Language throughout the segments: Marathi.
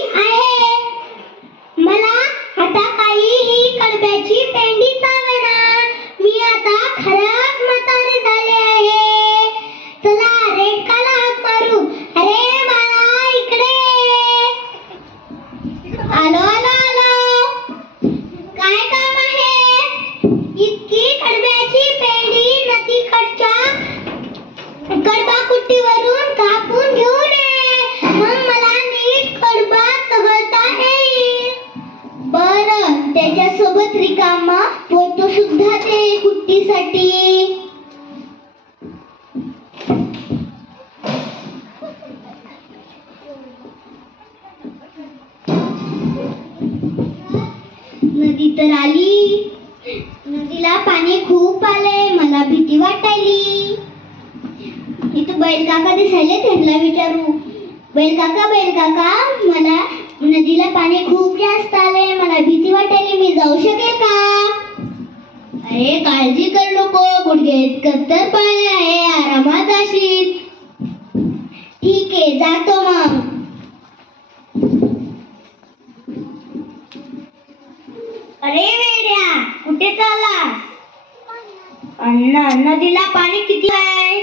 आहे. मला आता काहीही कडब्याची पेंडी चालेना. मी आता खरंच म्हातारे झाले आहे. चला रेडकाला हाक मारू. अरे बाळा इकडे. आलो आलो आलो. काय काम आहे? इतकी कडब्याची पेंडी नदीकडच्या कडबा कुट्टीवरून कापून घेऊन ये. मग मला नीट कडबा चघळता येईल. बरं, त्याच्यासोबत रिकामा पोत सुद्धा दे कुट्टीसाठी. नदी तर आली. नदीला पाणी खूप आले. मला भीती वाटायली. इथं बैल काका दिसायले, त्यांना विचारू. बैल काका मला नदीला पाणी खूप जास्त आले. मला भीती वाटायली. मी जाऊ शकेल का? अरे काळजी करू नको. गुडघे कत्तर पाय आहे. आरामात जाशील. ठीक आहे, जातो मग. अरे वेड्या, कुठे चाललास? नदीला पाणी किती आहे?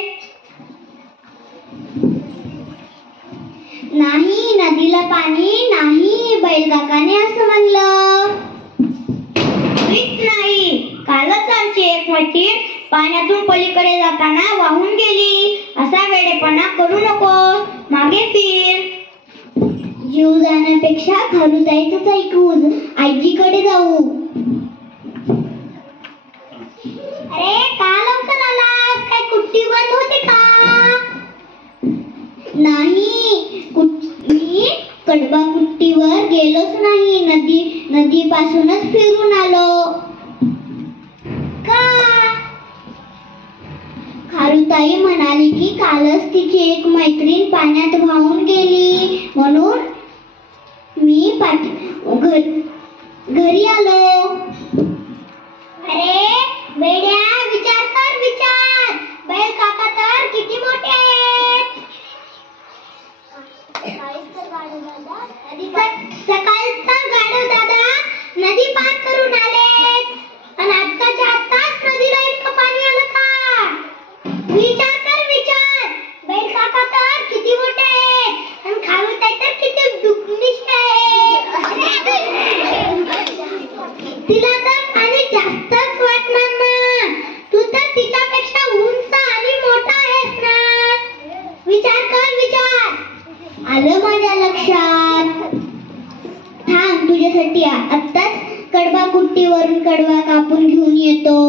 नाही, नदीला पाणी नाही. बैल काकाने असं म्हणलं. नाही, कालच आमची एक मैत्रीण पाण्यातून पलीकडे जाताना वाहून गेली. असा वेडेपणा करू नको. मागे फिर. जीव जाण्यापेक्षा खारुताईच ऐकू. आजीकडे जाऊ. अरे का लवकर आलास? काय कुट्टी बंद होते का? नाही, मी कडबा कुट्टीवर गेलोच नाही. नदीपासूनच फिरून आलो. का? खारुताई म्हणाली की कालच तिची एक मैत्रीण पाण्यात वाहून गेली. म्हणून मी घरी आलो. अरे बेड्या, विचार कर विचार. बैल काका तर किती मोठे आहेत. सकाळचा गाढव दादा नदी पार करून आले. आणि आत्ताच्या आत्ताच नदीला इतकं पाणी आलं का? विचार कर विचार. बैल काका तर किती मोठे आहेत. आणि खारुताई तर किती दुखनिष्ठ आहे. तिला तर पाणी जास्तच वाटणार ना. तू तर तिच्यापेक्षा उंच आणि मोठा आहेस ना. विचार कर विचार. आलं माझ्या लक्षात. थांब, तुझ्यासाठी आत्ताच कडबा कुट्टीवरून कडबा कापून घेऊन येतो.